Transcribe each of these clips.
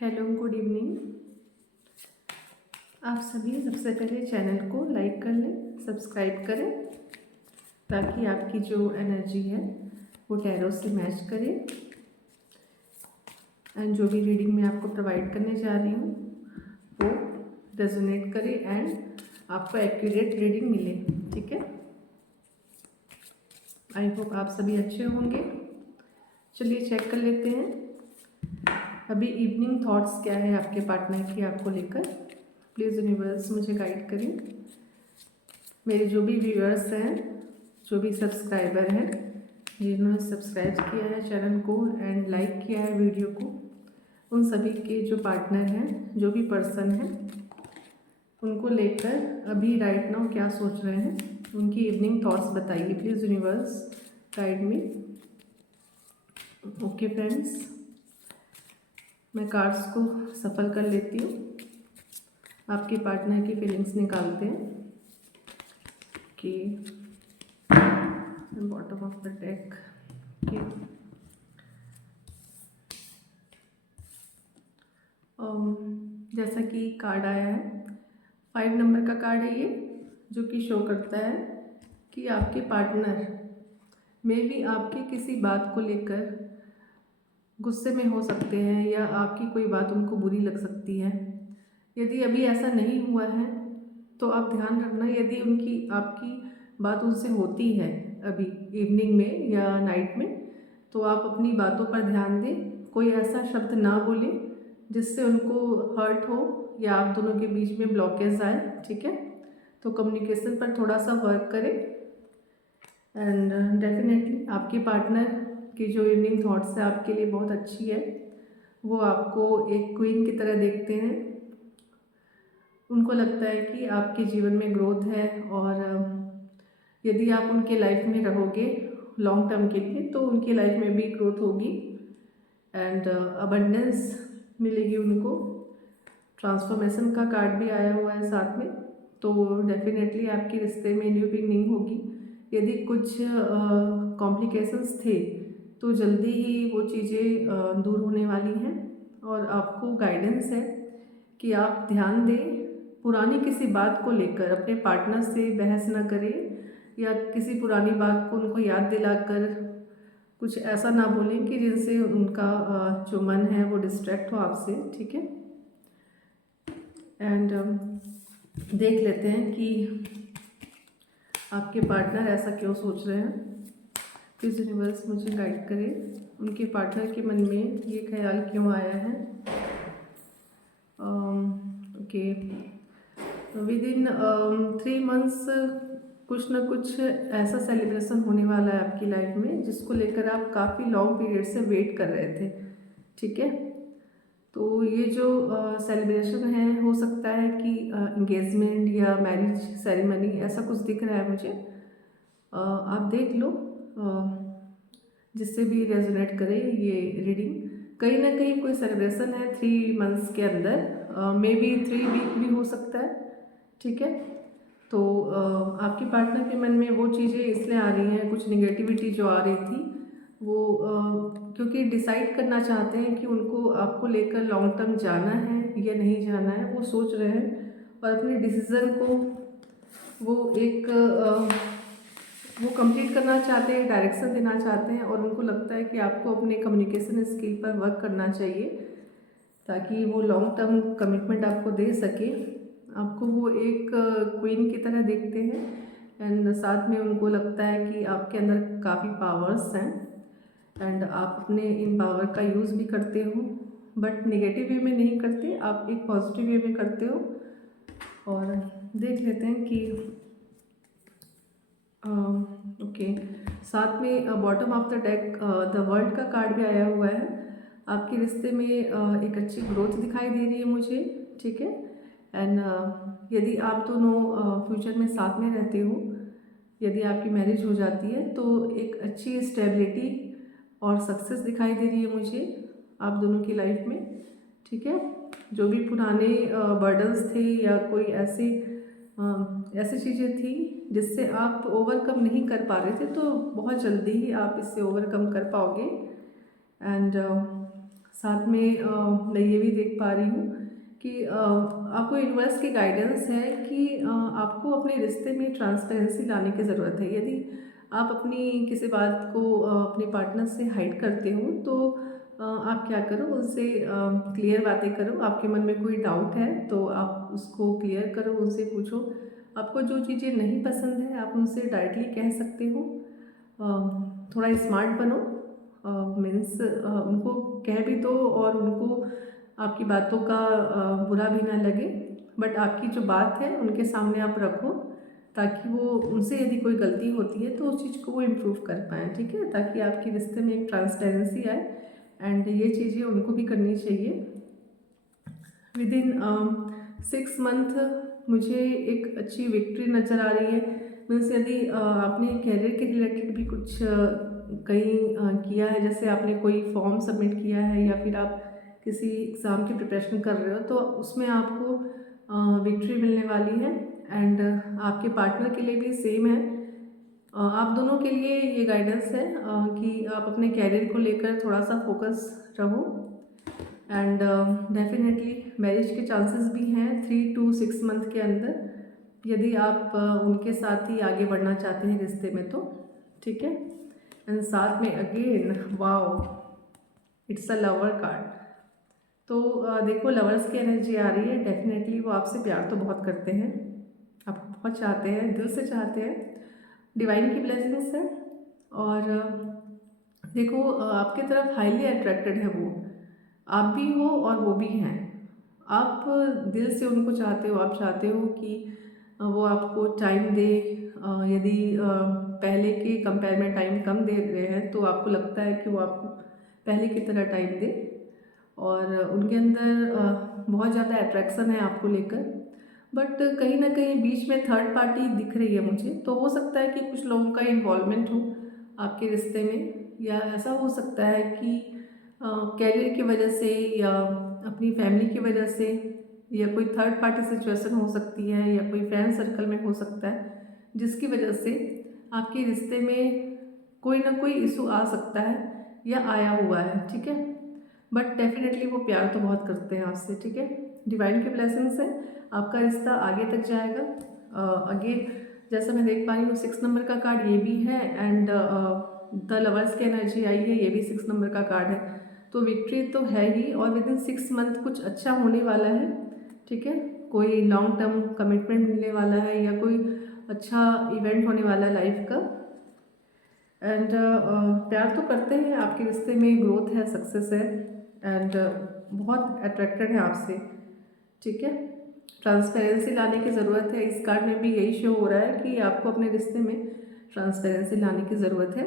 Hello, good evening. आप सभी सबसे पहले चैनल को लाइक कर लें, सब्सक्राइब करें, ताकि आपकी जो एनर्जी है वो टैरो से मैच करे। एंड जो भी रीडिंग मैं आपको प्रोवाइड करने जा रही हूँ वो रेजोनेट करे एंड आपको एक्यूरेट रीडिंग मिले। ठीक है, आई होप आप सभी अच्छे होंगे। चलिए चेक कर लेते हैं अभी इवनिंग थॉट्स क्या है आपके पार्टनर की आपको लेकर। प्लीज़ यूनिवर्स मुझे गाइड करें। मेरे जो भी व्यूअर्स हैं, जो भी सब्सक्राइबर हैं, जिन्होंने सब्सक्राइब किया है चैनल को एंड लाइक किया है वीडियो को, उन सभी के जो पार्टनर हैं, जो भी पर्सन हैं, उनको लेकर अभी राइट नाउ क्या सोच रहे हैं, उनकी इवनिंग थॉट्स बताइए please universe, guide me. Okay friends, मैं कार्ड्स को सफल कर लेती हूँ, आपके पार्टनर की फीलिंग्स निकालते हैं कि बॉटम ऑफ द डेक के जैसा कि कार्ड आया है 5 नंबर का कार्ड है ये, जो कि शो करता है कि आपके पार्टनर में भी आपकी किसी बात को लेकर गुस्से में हो सकते हैं या आपकी कोई बात उनको बुरी लग सकती है। यदि अभी ऐसा नहीं हुआ है तो आप ध्यान रखना, यदि उनकी आपकी बात उनसे होती है अभी इवनिंग में या नाइट में, तो आप अपनी बातों पर ध्यान दें, कोई ऐसा शब्द ना बोलें जिससे उनको हर्ट हो या आप दोनों के बीच में ब्लॉकेज आए। ठीक है, तो कम्युनिकेशन पर थोड़ा सा वर्क करें एंड डेफिनेटली आपके पार्टनर की जो इवनिंग थॉट्स है आपके लिए बहुत अच्छी है। वो आपको एक क्वीन की तरह देखते हैं, उनको लगता है कि आपके जीवन में ग्रोथ है और यदि आप उनके लाइफ में रहोगे लॉन्ग टर्म के लिए तो उनकी लाइफ में भी ग्रोथ होगी एंड अबंडेंस मिलेगी उनको। ट्रांसफॉर्मेशन का कार्ड भी आया हुआ है साथ में, तो डेफिनेटली आपके रिश्ते में न्यू बिगनिंग होगी। यदि कुछ कॉम्प्लिकेशंस थे तो जल्दी ही वो चीज़ें दूर होने वाली हैं और आपको गाइडेंस है कि आप ध्यान दें, पुरानी किसी बात को लेकर अपने पार्टनर से बहस ना करें या किसी पुरानी बात को उनको याद दिलाकर कुछ ऐसा ना बोलें कि जिनसे उनका जो मन है वो डिस्ट्रैक्ट हो आपसे। ठीक है, एंड देख लेते हैं कि आपके पार्टनर ऐसा क्यों सोच रहे हैं। प्लीज़ यूनिवर्स मुझे गाइड करें, उनके पार्टनर के मन में ये ख्याल क्यों आया है। ओके, विद इन 3 मंथ्स कुछ ना कुछ ऐसा सेलिब्रेशन होने वाला है आपकी लाइफ में जिसको लेकर आप काफ़ी लॉन्ग पीरियड से वेट कर रहे थे। ठीक है, तो ये जो सेलिब्रेशन है हो सकता है कि इंगेजमेंट या मैरिज सेरेमनी ऐसा कुछ दिख रहा है मुझे। आप देख लो, जिससे भी रेजोनेट करे ये रीडिंग। कहीं ना कहीं कोई सेलिब्रेशन है 3 मंथ्स के अंदर, मे बी 3 वीक भी हो सकता है। ठीक है, तो आपके पार्टनर के मन में वो चीज़ें इसलिए आ रही हैं, कुछ निगेटिविटी जो आ रही थी वो क्योंकि डिसाइड करना चाहते हैं कि उनको आपको लेकर लॉन्ग टर्म जाना है या नहीं जाना है, वो सोच रहे हैं और अपने डिसीज़न को वो एक वो कंप्लीट करना चाहते हैं, डायरेक्शन देना चाहते हैं और उनको लगता है कि आपको अपने कम्युनिकेशन स्किल पर वर्क करना चाहिए ताकि वो लॉन्ग टर्म कमिटमेंट आपको दे सके। आपको वो एक क्वीन की तरह देखते हैं एंड साथ में उनको लगता है कि आपके अंदर काफ़ी पावर्स हैं एंड आप अपने इन पावर का यूज़ भी करते हो, बट नेगेटिव वे में नहीं करते, आप एक पॉजिटिव वे में करते हो। और देख लेते हैं कि ओके, साथ में bottom of the deck the world का कार्ड भी आया हुआ है। आपके रिश्ते में एक अच्छी ग्रोथ दिखाई दे रही है मुझे। ठीक है, एंड यदि आप दोनों फ्यूचर में साथ में रहते हो, यदि आपकी मैरिज हो जाती है तो एक अच्छी स्टेबिलिटी और सक्सेस दिखाई दे रही है मुझे आप दोनों की लाइफ में। ठीक है, जो भी पुराने बर्डन्स थे या कोई ऐसी ऐसी चीज़ें थी जिससे आप ओवरकम नहीं कर पा रहे थे, तो बहुत जल्दी ही आप इससे ओवरकम कर पाओगे। एंड साथ में मैं ये भी देख पा रही हूँ कि आपको यूनिवर्स की गाइडेंस है कि आपको अपने रिश्ते में ट्रांसपेरेंसी लाने की ज़रूरत है। यदि आप अपनी किसी बात को अपने पार्टनर से हाइड करते हो तो आप क्या करो, उनसे क्लियर बातें करो। आपके मन में कोई डाउट है तो आप उसको क्लियर करो, उनसे पूछो। आपको जो चीज़ें नहीं पसंद है आप उनसे डायरेक्टली कह सकते हो। थोड़ा स्मार्ट बनो, मीन्स उनको कह भी दो और उनको आपकी बातों का बुरा भी ना लगे, बट आपकी जो बात है उनके सामने आप रखो ताकि वो उनसे यदि कोई गलती होती है तो उस चीज़ को वो इम्प्रूव कर पाएँ, ठीक है, ताकि आपके रिश्ते में एक ट्रांसपेरेंसी आए। एंड ये चीज़ें उनको भी करनी चाहिए। विद इन 6 मंथ मुझे एक अच्छी विक्ट्री नज़र आ रही है। मीन्स यदि आपने करियर के रिलेटेड भी कुछ कहीं किया है, जैसे आपने कोई फॉर्म सबमिट किया है या फिर आप किसी एग्ज़ाम की प्रिपरेशन कर रहे हो तो उसमें आपको विक्ट्री मिलने वाली है। एंड आपके पार्टनर के लिए भी सेम है। आप दोनों के लिए ये गाइडेंस है कि आप अपने करियर को लेकर थोड़ा सा फोकस रहो। एंड डेफिनेटली मैरिज के चांसेस भी हैं 3 to 6 मंथ के अंदर, यदि आप उनके साथ ही आगे बढ़ना चाहते हैं रिश्ते में तो, ठीक है। एंड साथ में again wow, it's a lover card. तो देखो लवर्स की एनर्जी आ रही है। डेफिनेटली वो आपसे प्यार तो बहुत करते हैं, आपको बहुत चाहते हैं, दिल से चाहते हैं। डिवाइन की ब्लेसिंग्स है। और देखो आपकी तरफ हाईली अट्रैक्टेड है वो, आप भी हो और वो भी हैं। आप दिल से उनको चाहते हो, आप चाहते हो कि वो आपको टाइम दे। यदि पहले के कंपेयर में टाइम कम दे रहे हैं तो आपको लगता है कि वो आपको पहले की तरह टाइम दे। और उनके अंदर बहुत ज़्यादा अट्रैक्शन है आपको लेकर, बट कहीं ना कहीं बीच में थर्ड पार्टी दिख रही है मुझे। तो हो सकता है कि कुछ लोगों का इन्वॉल्वमेंट हो आपके रिश्ते में, या ऐसा हो सकता है कि कैरियर की वजह से या अपनी फैमिली की वजह से, या कोई थर्ड पार्टी सिचुएशन हो सकती है, या कोई फ्रेंड सर्कल में हो सकता है जिसकी वजह से आपके रिश्ते में कोई ना कोई इशू आ सकता है या आया हुआ है, ठीक है। बट डेफिनेटली वो प्यार तो बहुत करते हैं आपसे, ठीक है। डिवाइन के ब्लेसिंग्स है, आपका रिश्ता आगे तक जाएगा। अगेन जैसा मैं देख पा रही हूँ 6 नंबर का कार्ड ये भी है, एंड द लवर्स की एनर्जी आई है, ये भी 6 नंबर का कार्ड है। तो विक्ट्री तो है ही, और विद इन 6 मंथ कुछ अच्छा होने वाला है, ठीक है। कोई लॉन्ग टर्म कमिटमेंट मिलने वाला है या कोई अच्छा इवेंट होने वाला है लाइफ का। एंड प्यार तो करते हैं, आपके रिश्ते में ग्रोथ है, सक्सेस है। एंड बहुत अट्रैक्टेड है आपसे, ठीक है। ट्रांसपेरेंसी लाने की ज़रूरत है, इस कार्ड में भी यही शो हो रहा है कि आपको अपने रिश्ते में ट्रांसपेरेंसी लाने की ज़रूरत है।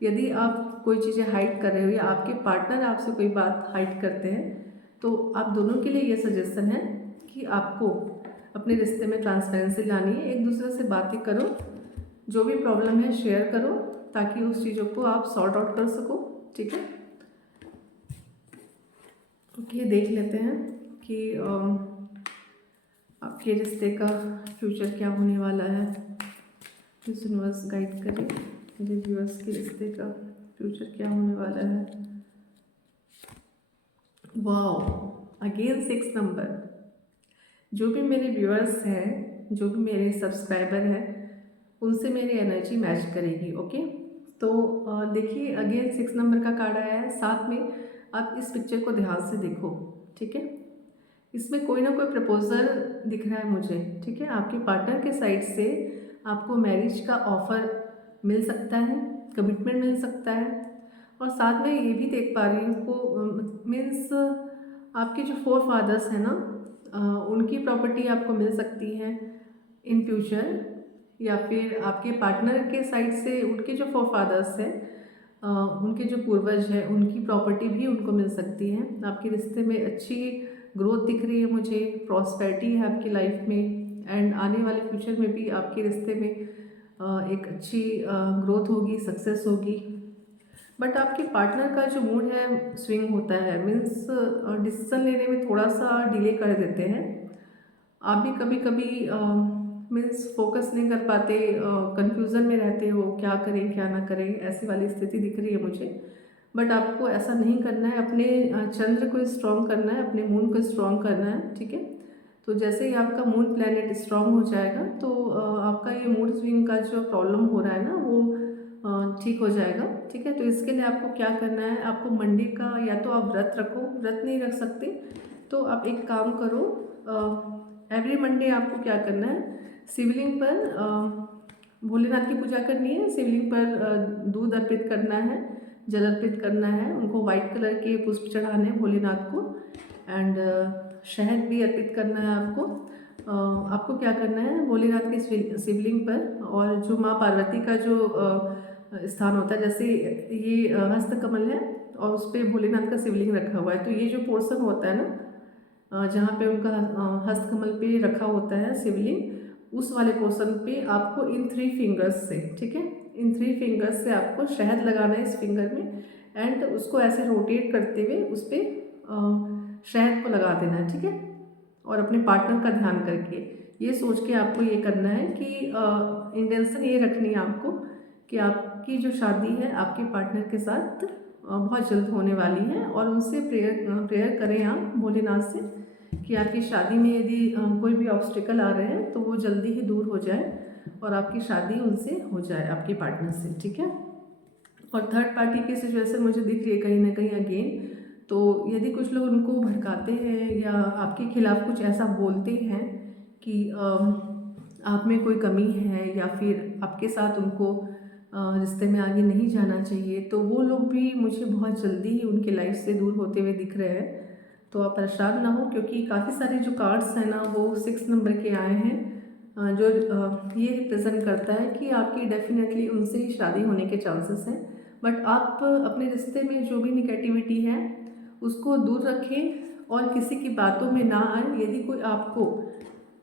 यदि आप कोई चीज़ें हाइड कर रहे हो या आपके पार्टनर आपसे कोई बात हाइड करते हैं तो आप दोनों के लिए ये सजेशन है कि आपको अपने रिश्ते में ट्रांसपेरेंसी लानी है। एक दूसरे से बातें करो, जो भी प्रॉब्लम है शेयर करो, ताकि उस चीज़ों को आप सॉर्ट आउट कर सको, ठीक है। ओके, देख लेते हैं कि आपके रिश्ते का फ्यूचर क्या होने वाला है। प्लीज यूनिवर्स गाइड करें मेरे व्यूअर्स के रिश्ते का फ्यूचर क्या होने वाला है। Wow, again 6 number. जो भी मेरे व्यूअर्स हैं, जो भी मेरे सब्सक्राइबर हैं, उनसे मेरी एनर्जी मैच करेगी, ओके। तो देखिए अगेन 6 नंबर का कार्ड आया है। साथ में आप इस पिक्चर को ध्यान से देखो, ठीक है। इसमें कोई ना कोई प्रपोजल दिख रहा है मुझे, ठीक है। आपके पार्टनर के साइड से आपको मैरिज का ऑफर मिल सकता है, कमिटमेंट मिल सकता है। और साथ में ये भी देख पा रही हूँ को मीन्स आपके जो फोर फादर्स हैं ना, उनकी प्रॉपर्टी आपको मिल सकती है इन फ्यूचर, या फिर आपके पार्टनर के साइड से उनके जो फोर फादर्स हैं, उनके जो पूर्वज हैं, उनकी प्रॉपर्टी भी उनको मिल सकती है। आपके रिश्ते में अच्छी ग्रोथ दिख रही है मुझे, प्रॉस्पेरिटी है आपकी लाइफ में। एंड आने वाले फ्यूचर में भी आपके रिश्ते में एक अच्छी ग्रोथ होगी, सक्सेस होगी। बट आपके पार्टनर का जो मूड है स्विंग होता है, मीन्स डिसीजन लेने में थोड़ा सा डिले कर देते हैं। आप भी कभी कभी मीन्स फोकस नहीं कर पाते, कंफ्यूजन में रहते हो, क्या करें क्या ना करें, ऐसी वाली स्थिति दिख रही है मुझे। बट आपको ऐसा नहीं करना है, अपने चंद्र को स्ट्रॉन्ग करना है, अपने मून को स्ट्रॉन्ग करना है, ठीक है। तो जैसे ही आपका मून प्लैनेट स्ट्रॉन्ग हो जाएगा तो आपका ये मूड स्विंग का जो प्रॉब्लम हो रहा है ना वो ठीक हो जाएगा, ठीक है। तो इसके लिए आपको क्या करना है, आपको मंडे का या तो आप व्रत रखो, व्रत नहीं रख सकते तो आप एक काम करो, एवरी मंडे आपको क्या करना है, शिवलिंग पर भोलेनाथ की पूजा करनी है, शिवलिंग पर दूध अर्पित करना है, जल अर्पित करना है, उनको वाइट कलर के पुष्प चढ़ाने हैं भोलेनाथ को, एंड शहद भी अर्पित करना है आपको। आपको क्या करना है, भोलेनाथ के शिवलिंग पर, और जो माँ पार्वती का जो स्थान होता है, जैसे ये हस्तकमल है और उस पर भोलेनाथ का शिवलिंग रखा हुआ है, तो ये जो पोर्शन होता है ना जहाँ पे उनका हस्तकमल पे रखा होता है शिवलिंग, उस वाले पोर्शन पे आपको इन 3 फिंगर्स से, ठीक है, इन 3 फिंगर्स से आपको शहद लगाना है इस फिंगर में, एंड उसको ऐसे रोटेट करते हुए उस पर शहद को लगा देना है, ठीक है। और अपने पार्टनर का ध्यान करके ये सोच के आपको ये करना है कि इंटेंशन ये रखनी है आपको कि आपकी जो शादी है आपके पार्टनर के साथ बहुत जल्द होने वाली है, और उनसे प्रेयर करें आप भोलेनाथ से कि आपकी शादी में यदि कोई भी ऑब्स्टिकल आ रहे हैं तो वो जल्दी ही दूर हो जाए और आपकी शादी उनसे हो जाए, आपके पार्टनर से, ठीक है। और थर्ड पार्टी की सिचुएशन मुझे दिख रही है कहीं ना कहीं अगेन, तो यदि कुछ लोग उनको भड़काते हैं या आपके खिलाफ़ कुछ ऐसा बोलते हैं कि आप में कोई कमी है, या फिर आपके साथ उनको रिश्ते में आगे नहीं जाना चाहिए, तो वो लोग भी मुझे बहुत जल्दी ही उनके लाइफ से दूर होते हुए दिख रहे हैं। तो आप परेशान ना हो, क्योंकि काफ़ी सारे जो कार्ड्स हैं ना वो 6 नंबर के आए हैं, जो ये रिप्रेजेंट करता है कि आपकी डेफिनेटली उनसे ही शादी होने के चांसेस हैं, बट आप अपने रिश्ते में जो भी निगेटिविटी है उसको दूर रखें और किसी की बातों में ना आए। यदि कोई आपको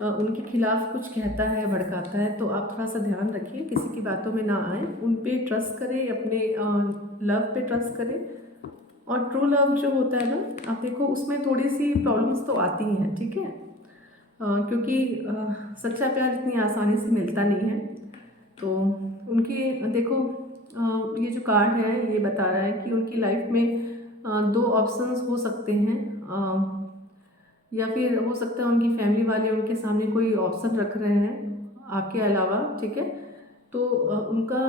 उनके खिलाफ़ कुछ कहता है, भड़काता है, तो आप थोड़ा सा ध्यान रखिए, किसी की बातों में ना आए, उन पे ट्रस्ट करें, अपने लव पे ट्रस्ट करें। और ट्रू लव जो होता है ना, आप देखो उसमें थोड़ी सी प्रॉब्लम्स तो आती हैं, ठीक है, क्योंकि सच्चा प्यार इतनी आसानी से मिलता नहीं है। तो उनकी देखो ये जो कार्ड है ये बता रहा है कि उनकी लाइफ में 2 ऑप्शंस हो सकते हैं, या फिर हो सकता है उनकी फैमिली वाले उनके सामने कोई ऑप्शन रख रहे हैं आपके अलावा, ठीक है। तो उनका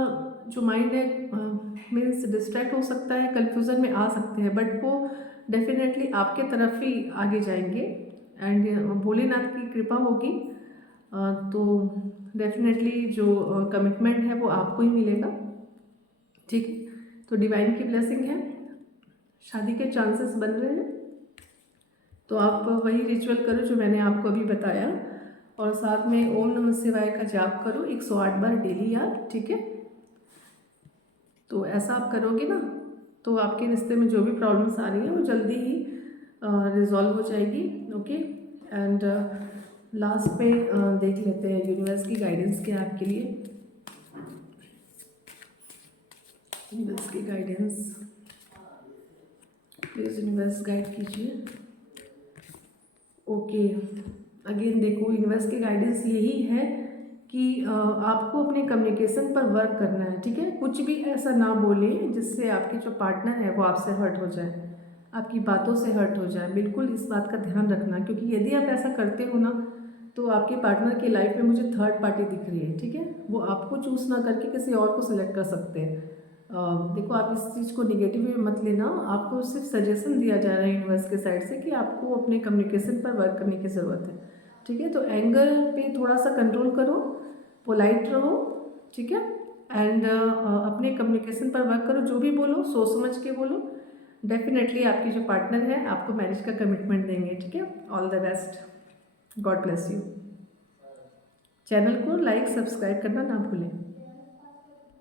जो माइंड है मीन्स डिस्ट्रैक्ट हो सकता है, कन्फ्यूज़न में आ सकते हैं, बट वो डेफिनेटली आपके तरफ ही आगे जाएंगे, एंड भोलेनाथ की कृपा होगी तो डेफिनेटली जो कमिटमेंट है वो आपको ही मिलेगा, ठीक है। तो डिवाइन की ब्लेसिंग है, शादी के चांसेस बन रहे हैं, तो आप वही रिचुअल करो जो मैंने आपको अभी बताया, और साथ में ओम नमः शिवाय का जाप करो 108 बार डेली यार, ठीक है। तो ऐसा आप करोगे ना तो आपके रिश्ते में जो भी प्रॉब्लम्स आ रही हैं वो जल्दी ही रिजॉल्व हो जाएगी, ओके। एंड लास्ट पे देख लेते हैं यूनिवर्स की गाइडेंस क्या है आपके लिए। यूनिवर्स की गाइडेंस, प्लीज़ यूनिवर्स गाइड कीजिए। ओके, अगेन देखो यूनिवर्स की गाइडेंस यही है कि आपको अपने कम्युनिकेशन पर वर्क करना है, ठीक है। कुछ भी ऐसा ना बोले जिससे आपके जो पार्टनर है वो आपसे हर्ट हो जाए, आपकी बातों से हर्ट हो जाए, बिल्कुल इस बात का ध्यान रखना, क्योंकि यदि आप ऐसा करते हो ना तो आपके पार्टनर की लाइफ में मुझे थर्ड पार्टी दिख रही है, ठीक है। वो आपको चूज़ ना करके किसी और को सिलेक्ट कर सकते हैं। देखो आप इस चीज़ को निगेटिव में मत लेना, आपको सिर्फ सजेशन दिया जा रहा है यूनिवर्स के साइड से कि आपको अपने कम्युनिकेशन पर वर्क करने की ज़रूरत है, ठीक है। तो एंगर पे थोड़ा सा कंट्रोल करो, पोलाइट रहो, ठीक है, एंड अपने कम्युनिकेशन पर वर्क करो, जो भी बोलो सोच समझ के बोलो, डेफिनेटली आपकी जो पार्टनर है आपको मैरिज का कमिटमेंट देंगे, ठीक है। All the best, God bless you. Channel को लाइक सब्सक्राइब करना ना भूलें।